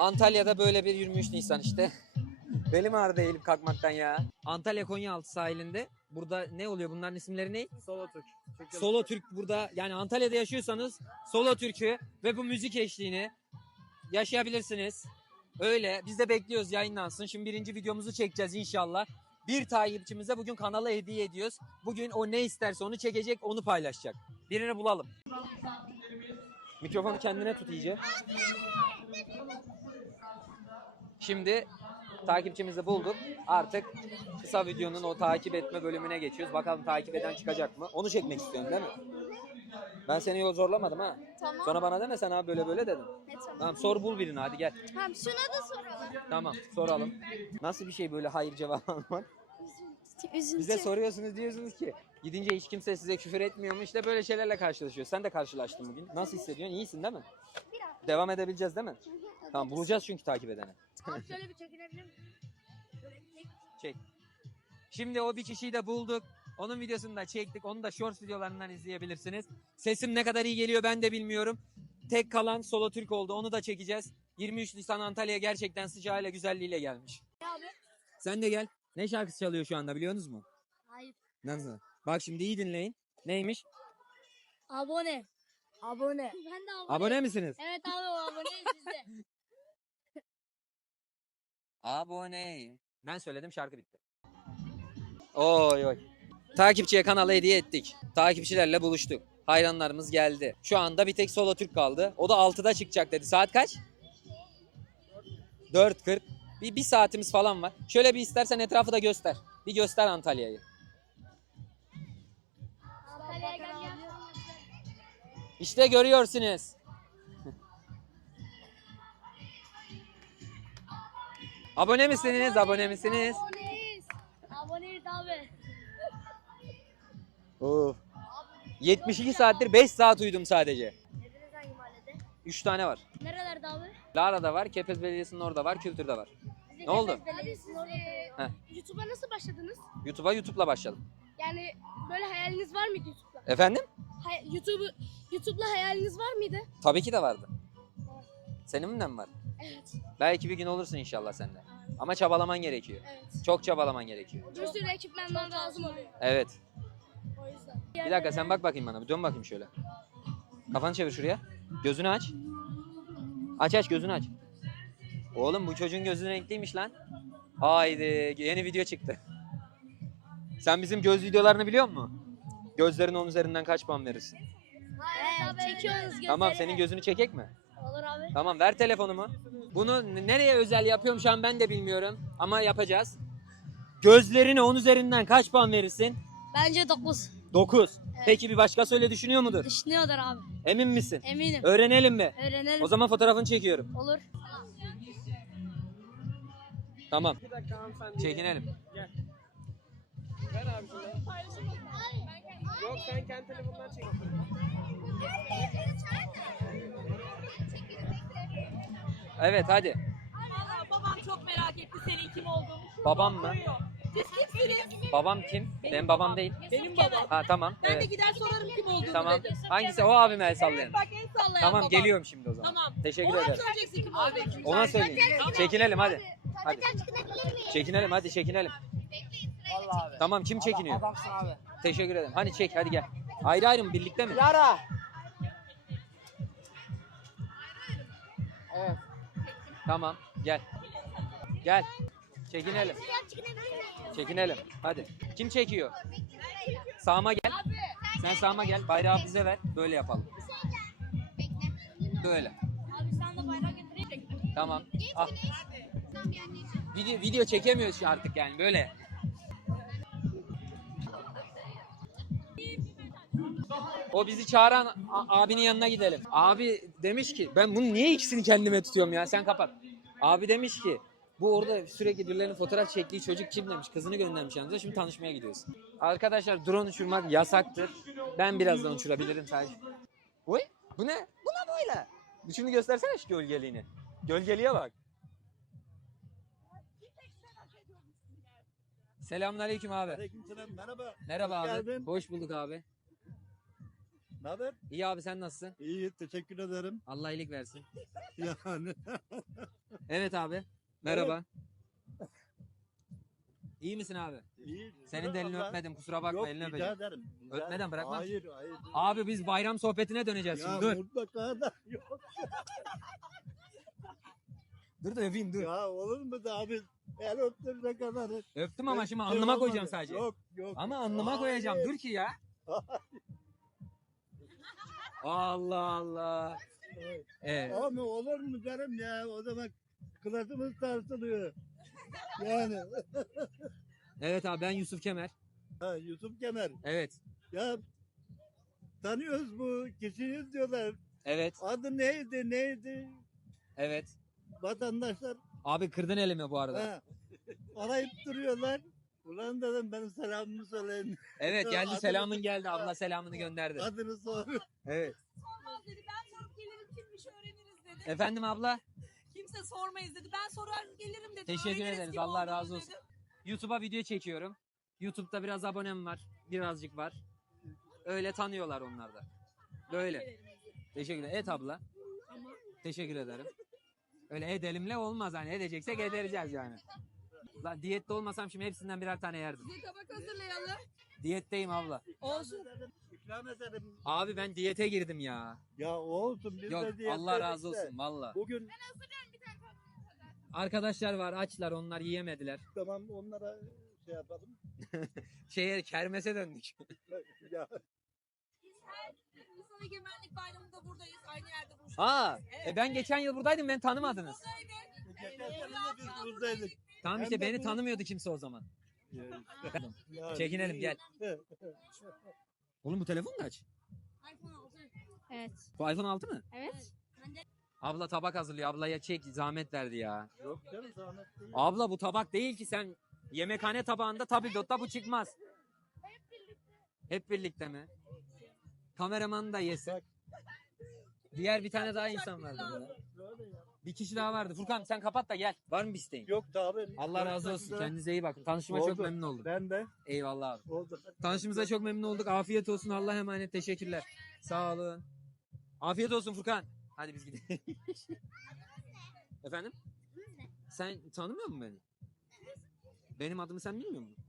Antalya'da böyle bir 23 Nisan işte. Belim ağrıdı eğilip kalkmaktan ya. Antalya Konyaaltı sahilinde. Burada ne oluyor? Bunların isimleri ne? Solo Türk. Solo Türk burada yani Antalya'da yaşıyorsanız Solo Türk'ü ve bu müzik eşliğini yaşayabilirsiniz. Öyle biz de bekliyoruz yayınlansın. Şimdi birinci videomuzu çekeceğiz inşallah. Bir takipçimize bugün kanala hediye ediyoruz. Bugün o ne isterse onu çekecek onu paylaşacak. Birini bulalım. Mikrofonu kendine tut iyice. Şimdi takipçimizi bulduk. Artık kısa videonun o takip etme bölümüne geçiyoruz. Bakalım takip eden çıkacak mı? Onu çekmek istiyorsun değil mi? Ben seni yol zorlamadım ha. Tamam. Sonra bana deme sen abi böyle böyle dedim. Ne tamam. Tamam sor bul birini hadi gel. Tamam şuna da soralım. Tamam soralım. Nasıl bir şey böyle hayır cevabı almak? Üzüntü. Bize soruyorsunuz diyorsunuz ki gidince hiç kimse size küfür etmiyor mu? İşte böyle şeylerle karşılaşıyor. Sen de karşılaştın bugün. Nasıl hissediyorsun? İyisin değil mi? Biraz. Devam edebileceğiz değil mi? Tamam bulacağız çünkü takip edeni. Tamam şöyle bir çekinebilir miyim? Bir çek. Çek. Şimdi o bir kişiyi de bulduk. Onun videosunu da çektik. Onu da shorts videolarından izleyebilirsiniz. Sesim ne kadar iyi geliyor ben de bilmiyorum. Tek kalan Solo Türk oldu. Onu da çekeceğiz. 23 Nisan Antalya'ya gerçekten sıcağıyla güzelliğiyle gelmiş. Abi? Sen de gel. Ne şarkısı çalıyor şu anda biliyorsunuz mu? Hayır. Nasıl? Bak şimdi iyi dinleyin. Neymiş? Abone. Abone. Ben de abone. Abone misiniz? Evet abi o aboneyiz biz de. Abone. Ben söyledim şarkı bitti. Oy oy. Takipçiye kanala hediye ettik. Takipçilerle buluştuk. Hayranlarımız geldi. Şu anda bir tek Solo Türk kaldı. O da 6'da çıkacak dedi. Saat kaç? 4.40. Bir, bir saatimiz falan var. Şöyle bir istersen etrafı da göster. Bir göster Antalya'yı. İşte görüyorsunuz. Abone misiniz? Abone misiniz? Aboneyiz. Aboneyiz abi. Of. 72 saattir 5 saat uyudum sadece. Eviniz hangi mahallede? 3 tane var. Nerelerde abi? Lara'da var, Kepez Belediyesi'nin orada var, Kültür'de var. Bizim Ne oldu? Orada Heh. oturuyor. YouTube'a nasıl başladınız? YouTube'a YouTube'la başladım. Yani böyle hayaliniz var mıydı YouTube'la? Efendim? Hay- YouTube YouTube'la hayaliniz var mıydı? Tabii ki de vardı. Senin de mi var? Evet. Belki bir gün olursun inşallah sende. Ama çabalaman gerekiyor. Evet. Çok çabalaman gerekiyor. Bir sürü ekipmanlar lazım oluyor. Evet. O yüzden. Bir dakika sen bak bakayım bana. Bir dön bakayım şöyle. Kafanı çevir şuraya. Gözünü aç. Aç aç gözünü aç. Oğlum bu çocuğun gözü renkliymiş lan. Haydi yeni video çıktı. Sen bizim göz videolarını biliyor musun? Gözlerin onun üzerinden kaç puan verirsin? Evet, çekiyoruz gözleri. Tamam senin gözünü çekek mi? Olur abi. Tamam ver telefonumu. Bunu nereye özel yapıyorum şu an ben de bilmiyorum. Ama yapacağız. Gözlerine 10 üzerinden kaç puan verirsin? Bence 9. 9. Peki bir başkası öyle düşünüyor mudur? Düşünüyordur abi. Emin misin? Eminim. Öğrenelim mi? Öğrenelim. O zaman fotoğrafını çekiyorum. Olur. Tamam. Bir dakika hanımefendi. Çekinelim. Gel. Ver abi şunu. Yok sen kendi telefonundan çek. Evet hadi. Valla babam çok merak etti senin kim olduğunu. Babam mı? Soruyor. Siz kimsiniz? Babam kim? Benim, babam değil. Benim babam. Ha tamam. Ben de Evet. gider sorarım kim olduğunu Tamam. dedim. Hangisi? O abime el sallayın. Evet bak en sallayan Tamam babam. geliyorum şimdi o zaman. Tamam. Teşekkür Ona ederim. söyleyeceksin kim olduğunu. Ona söyleyeyim. Çekinelim hadi. Hadi. Çekinelim hadi çekinelim. Vallahi abi. Tamam kim çekiniyor? Adamsın abi. Teşekkür ederim. Hani çek hadi gel. Ayrı ayrı mı birlikte mi? Lara. Evet. Tamam gel. Gel. Çekinelim. Çekinelim. Hadi. Kim çekiyor? Sağıma gel. Sen sağıma gel. Bayrağı bize ver. Böyle yapalım. Böyle. Abi sen de bayrak getireceksin. Tamam. Ah. Video, video çekemiyoruz artık yani böyle. O bizi çağıran abinin yanına gidelim. Abi demiş ki ben bunu niye ikisini kendime tutuyorum ya sen kapat. Abi demiş ki bu orada sürekli birilerinin fotoğraf çektiği çocuk kim demiş. Kızını göndermiş yanınıza şimdi tanışmaya gidiyoruz. Arkadaşlar drone uçurmak yasaktır. Ben birazdan uçurabilirim sadece. Oy bu ne? Bu ne böyle? Şunu göstersene şu gölgeliğini. Gölgeliğe bak. Selamünaleyküm abi. Aleykümselam merhaba. Merhaba Hoş abi. geldin. Hoş bulduk abi. Ne haber? İyi abi sen nasılsın? İyi teşekkür ederim. Allah iyilik versin. Yani Evet abi. Merhaba. İyi misin abi? İyi. Senin de elini Allah- öpmedim kusura bakma Yok, elini rica öpeceğim. ederim. rica Öpmeden ederim. bırakmam. Hayır hayır. Abi biz bayram sohbetine döneceğiz ya şimdi dur. mutlaka da yok. Dur da öpeyim dur. Ya olur mu da abi? El öptürene kadar. Öptüm ama şimdi alnıma olmadı. koyacağım sadece. Yok yok. Ama alnıma koyacağım dur ki ya. Allah Allah. Evet. Ama olur mu canım ya? O zaman klasımız tartılıyor. Yani. Evet abi ben Yusuf Kemer. Ha, Yusuf Kemer. Evet. Ya tanıyoruz bu kişiyi diyorlar. Evet. Adı neydi neydi? Evet. Vatandaşlar Abi kırdın elimi bu arada. ha, arayıp duruyorlar. Ulan dedim benim selamımı söyleyin. Evet geldi Adını- selamın geldi. Abla selamını gönderdi. Adını sor. Evet. Sormaz dedi. Ben sorup gelirim kimmiş öğreniriz dedi. Efendim abla? Kimse sormayız dedi. Ben sorar gelirim dedi. Teşekkür Öğreniriz ederiz, Allah olduğunu razı olsun. YouTube'a video çekiyorum. YouTube'da biraz abonem var. Birazcık var. Öyle tanıyorlar onlar da. Böyle. Teşekkür ederim. Et abla. Teşekkür ederim. Öyle edelimle olmaz hani edeceksek edeceğiz yani. Lan diyette olmasam şimdi hepsinden birer tane yerdim. Size tabak hazırlayalım. Diyetteyim abla. Olsun. İkram ederim. Abi ben diyete girdim ya. Ya olsun biz Yok de Allah razı olsun valla. Bugün Arkadaşlar var açlar onlar yiyemediler. tamam onlara şey yapalım. Şeye kermese döndük. ya Biz her Ulusal Egemenlik Bayramı'nda buradayız. Aynı yerde buluştuk. Aa, e ben geçen yıl buradaydım beni tanımadınız. geçen sene de biz buradaydık. Tamam Hem işte de beni bu- tanımıyordu kimse o zaman. Ya, Çekinelim, gel. Oğlum bu telefon kaç? iPhone 6. Evet. Bu iPhone 6 mı? Evet. Abla tabak hazırlıyor. Ablaya çek zahmet verdi ya. Yok canım zahmet değil. Abla bu tabak değil ki sen yemekhane tabağında tabilotta bu çıkmaz. Hep birlikte mi? Kameraman da yesin. Diğer bir tane daha insan vardı burada. Bir kişi daha vardı. Furkan sen kapat da gel. Var mı bir isteğin? Yok da abi. Allah razı olsun. Kendinize iyi bakın. Tanışma çok memnun oldum. Ben de Eyvallah abi. oldu. Tanışımıza çok memnun olduk. Afiyet olsun. Allah'a emanet. Teşekkürler. Sağ olun. Afiyet olsun Furkan. Hadi biz gidelim. Efendim? Sen tanımıyor musun beni? Benim adımı sen bilmiyor musun?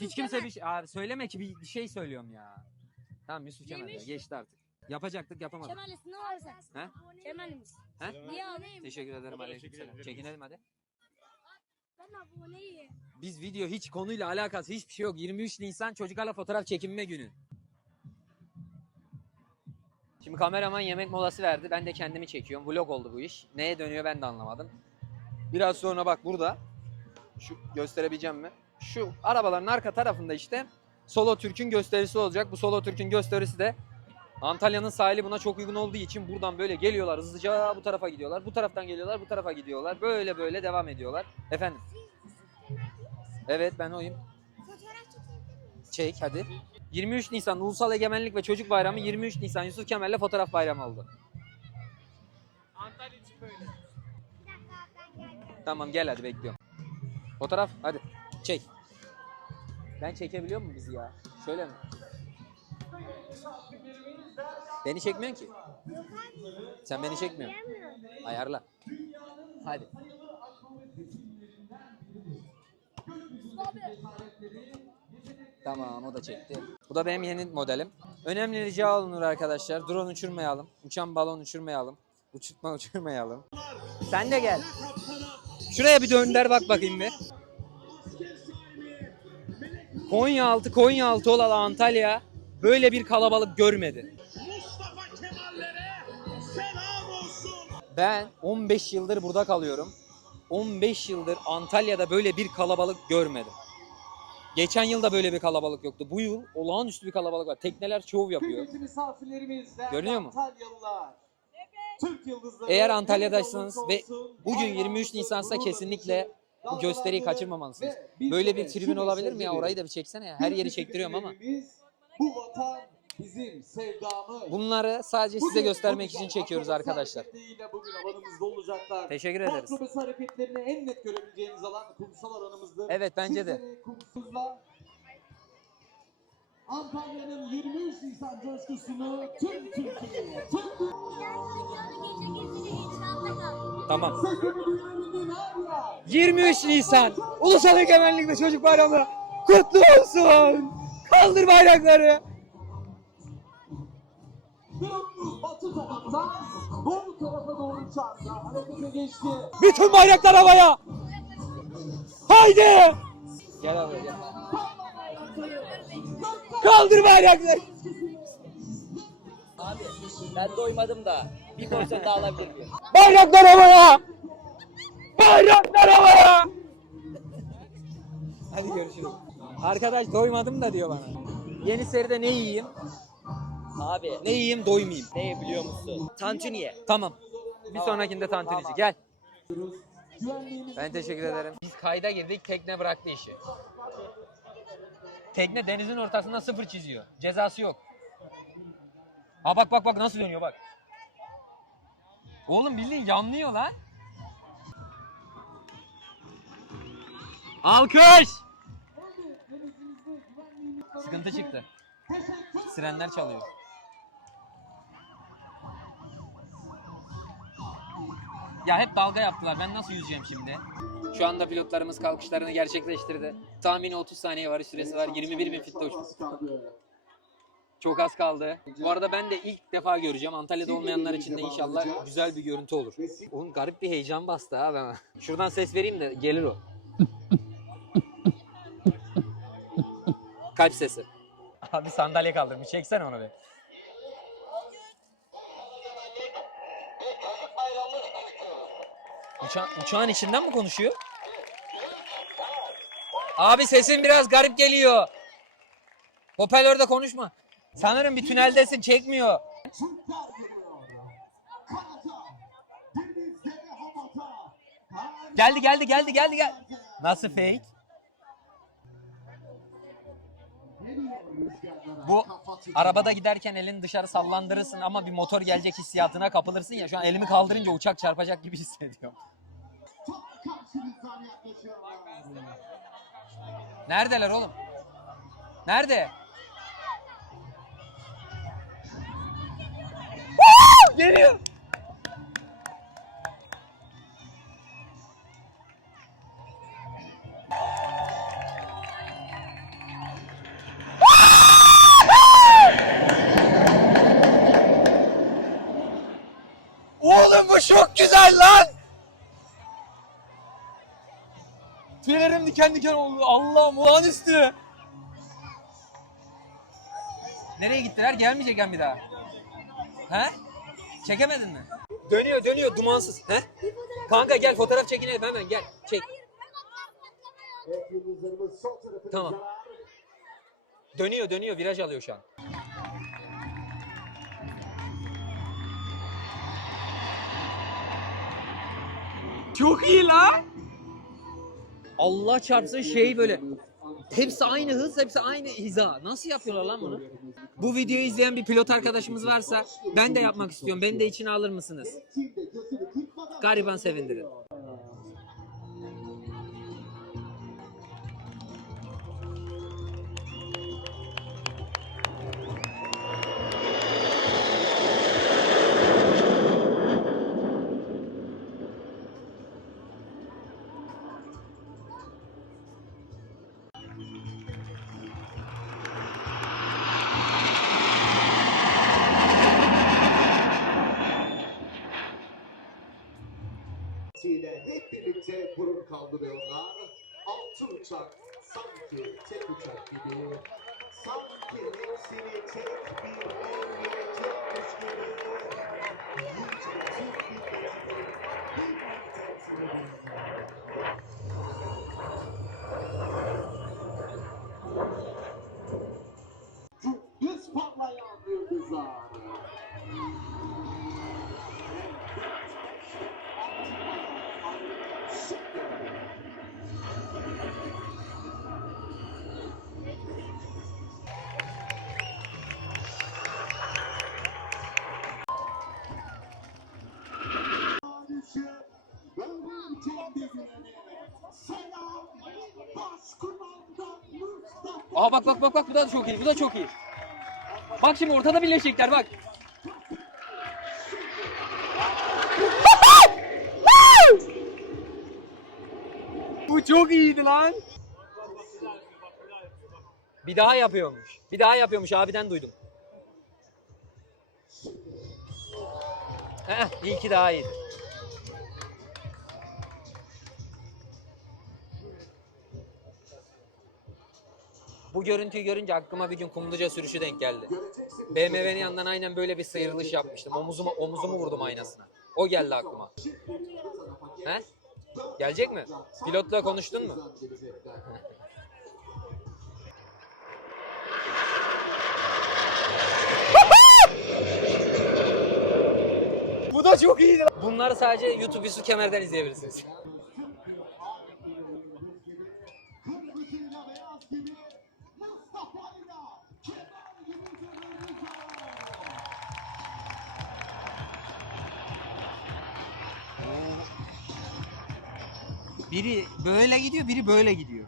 Hiç kimse bir şey... Abi söyleme ki bir, bir şey söylüyorum ya. Tamam Yusuf Kemal ya. Geçti artık. Yapacaktık yapamadık. Kemal'sin ne var sen? He? Kemal'imiz. He? Niye abi? Teşekkür ederim. Aleykümselam. Çekinelim hadi. Ben aboneyim. Biz video hiç konuyla alakası hiçbir şey yok. 23 Nisan çocuklarla fotoğraf çekinme günü. Şimdi kameraman yemek molası verdi. Ben de kendimi çekiyorum. Vlog oldu bu iş. Neye dönüyor ben de anlamadım. Biraz sonra bak burada. Şu gösterebileceğim mi? Şu arabaların arka tarafında işte Solo Türk'ün gösterisi olacak. Bu Solo Türk'ün gösterisi de Antalya'nın sahili buna çok uygun olduğu için buradan böyle geliyorlar hızlıca bu tarafa gidiyorlar. Bu taraftan geliyorlar bu tarafa gidiyorlar. Böyle böyle devam ediyorlar. Efendim? Evet ben oyum. Çek hadi. 23 Nisan Ulusal Egemenlik ve Çocuk Bayramı 23 Nisan Yusuf Kemal'le fotoğraf bayramı oldu. Antalya için böyle. Tamam gel hadi bekliyorum. Fotoğraf hadi çek. Ben çekebiliyor muyum bizi ya? Şöyle mi? Beni çekmiyorsun ki. Sen beni çekmiyorsun. Ayarla. Hadi. Tamam o da çekti. Bu da benim yeni modelim. Önemli rica olunur arkadaşlar. Drone uçurmayalım. Uçan balon uçurmayalım. Uçurtma uçurmayalım. Sen de gel. Şuraya bir dönder bak bakayım bir. Konyaaltı Konyaaltı olan Antalya böyle bir kalabalık görmedi. Ben 15 yıldır burada kalıyorum. 15 yıldır Antalya'da böyle bir kalabalık görmedim. Geçen yıl da böyle bir kalabalık yoktu. Bu yıl olağanüstü bir kalabalık var. Tekneler şov yapıyor. Kıymetli misafirlerimiz, değerli Görünüyor mu? Antalyalılar. Türk yıldızları Eğer Antalya'daysanız ve bugün bayrağımızı 23 Nisan'sa kesinlikle bu gösteriyi kaçırmamalısınız. Böyle bir tribün olabilir mi ya? Orayı da bir çeksene ya. Her yeri çektiriyorum ama. Bu vatan bizim sevdamız. Bunları sadece size göstermek için çekiyoruz arkadaşlar. Bugün alanımızda olacaklar. Teşekkür ederiz. akrobasi hareketlerini en net görebileceğiniz alan kumsal alanımızdır. Evet bence de. Sizleri kumsuzla Antalya'nın 23 Nisan coşkusunu tüm Türkiye'ye, tüm. Tamam. Sesimi duyabildin her yer. 23 Nisan Ulusal Egemenlik ve Çocuk Bayramı kutlu olsun. Kaldır bayrakları. Batı taraftan doğu tarafa doğru çarptı. Harekete geçti. Bütün bayraklar havaya. Haydi. Gel abi gel. Kaldır bayrakları. Abi ben doymadım da bir porsiyon daha alabilir miyim? Bayraklar havaya. Bayraklar havaya. Hadi görüşürüz. Arkadaş doymadım da diyor bana. Yeni seride ne yiyeyim? Abi Ne yiyeyim doymayayım. ne biliyor musun? Tantuniye. Tamam. Bir sonrakinde tantunici. Gel. Güvenliğimiz Ben teşekkür ederim. Biz kayda girdik, tekne bıraktı işi. Tekne denizin ortasında sıfır çiziyor. Cezası yok. Ha bak bak bak nasıl dönüyor bak. Oğlum bildiğin yanlıyor lan. Alkış! Sıkıntı çıktı. Sirenler çalıyor. Ya hep dalga yaptılar. Ben nasıl yüzeceğim şimdi? Şu anda pilotlarımız kalkışlarını gerçekleştirdi. Tahmini 30 saniye var, süresi var. 21 bin fitte uçtuk. Çok az kaldı. Bu arada ben de ilk defa göreceğim. Antalya'da olmayanlar için de inşallah güzel bir görüntü olur. Onun garip bir heyecan bastı ha bana. Şuradan ses vereyim de gelir o. Kalp sesi. Abi sandalye kaldırmış. Çeksene onu bir. Uça uçağın içinden mi konuşuyor? Abi sesin biraz garip geliyor. Hoparlörde konuşma. Sanırım bir tüneldesin çekmiyor. Geldi geldi geldi geldi gel. Nasıl fake? Bu arabada giderken elini dışarı sallandırırsın ama bir motor gelecek hissiyatına kapılırsın ya. Şu an elimi kaldırınca uçak çarpacak gibi hissediyorum. Neredeler oğlum? Nerede? Geliyor. Oğlum bu çok güzel lan. Tüylerim diken diken oldu. Allah'ım olağanüstü. Nereye gittiler? Gelmeyecekler bir daha. He? Çekemedin mi? Dönüyor dönüyor dumansız. He? Kanka gel fotoğraf çekinelim hemen gel. Çek. Tamam. Dönüyor dönüyor viraj alıyor şu an. Çok iyi lan. Allah çarpsın şey böyle. Hepsi aynı hız, hepsi aynı hiza. Nasıl yapıyorlar lan bunu? Bu videoyu izleyen bir pilot arkadaşımız varsa ben de yapmak istiyorum. Beni de içine alır mısınız? Gariban sevindirin. Aa bak bak bak bak bu da çok iyi. Bu da çok iyi. Bak şimdi ortada birleşecekler bak. bu çok iyiydi lan. Bir daha yapıyormuş. Bir daha yapıyormuş abiden duydum. Heh, iyi ki daha iyiydi. Bu görüntüyü görünce aklıma bir gün kumluca sürüşü denk geldi. BMW'nin yanından aynen böyle bir sıyrılış yapmıştım. Omuzuma, omuzumu vurdum aynasına. O geldi aklıma. He? Gelecek mi? Pilotla konuştun mu? Bu da çok iyiydi. Bunları sadece YouTube üstü kemerden izleyebilirsiniz. Biri böyle gidiyor, biri böyle gidiyor.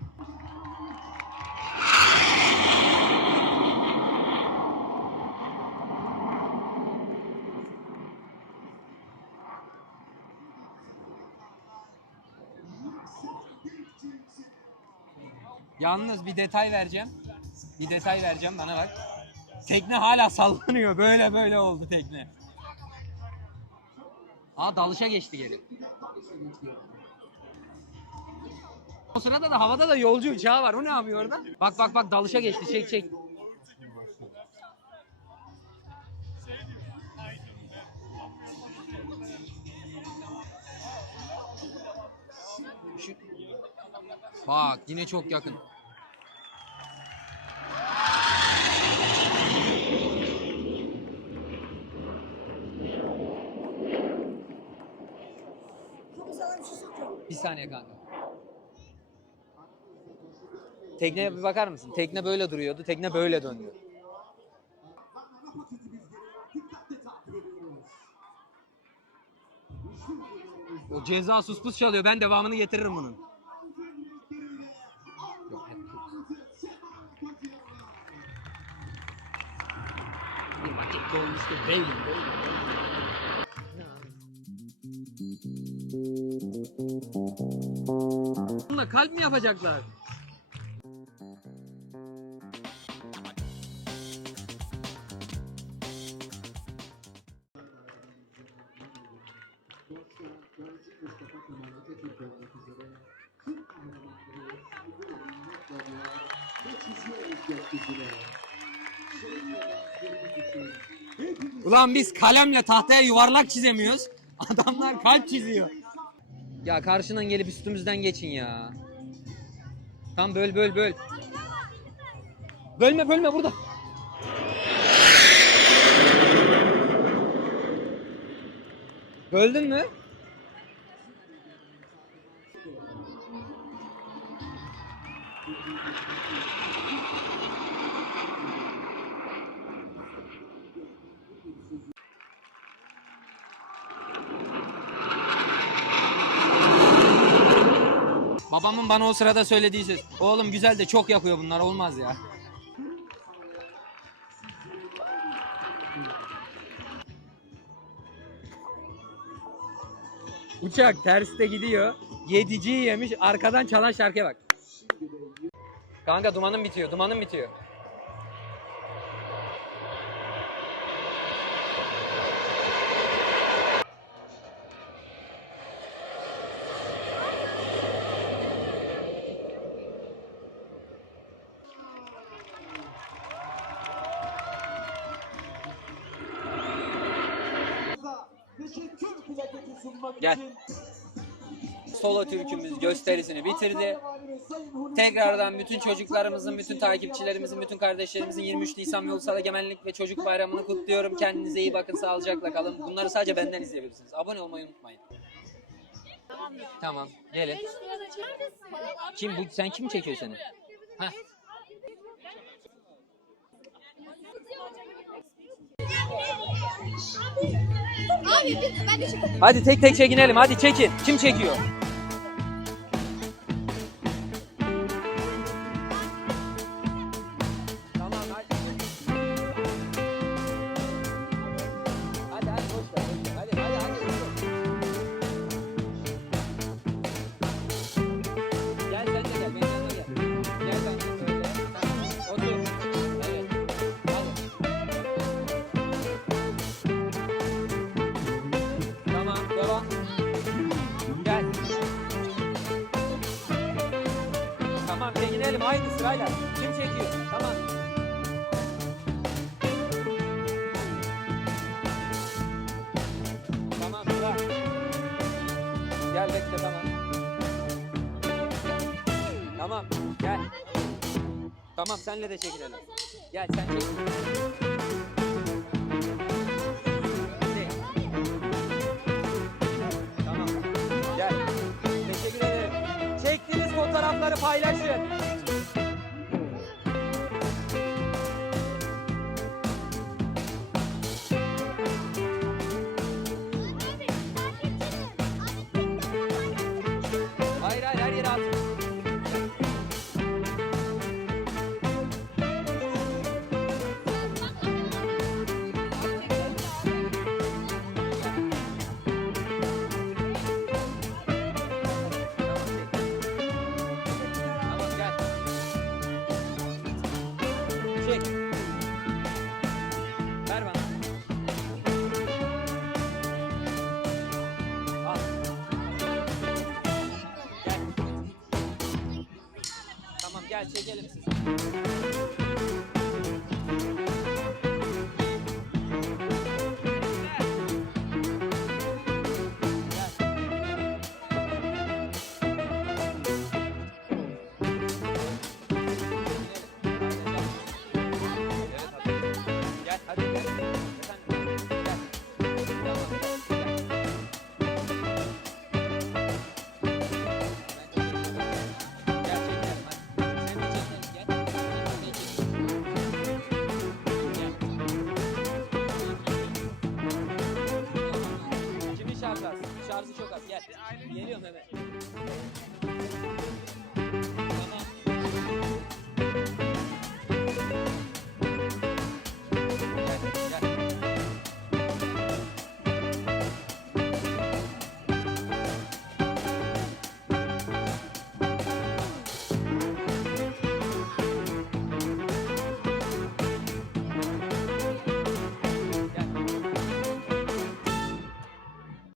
Yalnız bir detay vereceğim. Bir detay vereceğim bana bak. Tekne hala sallanıyor. Böyle böyle oldu tekne. Aa dalışa geçti geri. O sırada da havada da yolcu uçağı var. O ne yapıyor orada? Bak bak bak dalışa geçti. Çek çek. Şu... Bak yine çok yakın. Bir saniye kanka. Tekneye bir bakar mısın? Tekne böyle duruyordu. Tekne böyle döndü. O ceza sus pus çalıyor. Ben devamını getiririm bunun. Beylim, Bununla kalp mi yapacaklar? Ulan biz kalemle tahtaya yuvarlak çizemiyoruz. Adamlar kalp çiziyor. Ya karşından gelip üstümüzden geçin ya. Tam böl böl böl. Bölme bölme burada. Böldün mü? Babamın bana o sırada söylediği söz. Oğlum güzel de çok yakıyor bunlar olmaz ya. Uçak terste gidiyor. Yediciyi yemiş. Arkadan çalan şarkıya bak. Kanka dumanım bitiyor. Dumanım bitiyor. Gel. Solo türkümüz gösterisini bitirdi. Tekrardan bütün çocuklarımızın, bütün takipçilerimizin, bütün kardeşlerimizin 23 Nisan ve Ulusal Egemenlik ve Çocuk Bayramı'nı kutluyorum. Kendinize iyi bakın, sağlıcakla kalın. Bunları sadece benden izleyebilirsiniz. Abone olmayı unutmayın. Tamam, gelin. Kim bu? Sen kim çekiyor seni? Heh. Abi biz, ben de çıkıyorum. Hadi tek tek çekinelim. Hadi çekin. Kim çekiyor? Çekelim aynı sırayla. Kim çekiyor? Tamam. Tamam sıra. Gel bekle tamam. Tamam gel. Tamam senle de çekilelim. Gel sen. Çek. Tamam. Gel. Teşekkür ederim. Çektiğiniz fotoğrafları paylaşın. Çek. Ver bana. Al. Gel. Tamam gel çekelim sizi.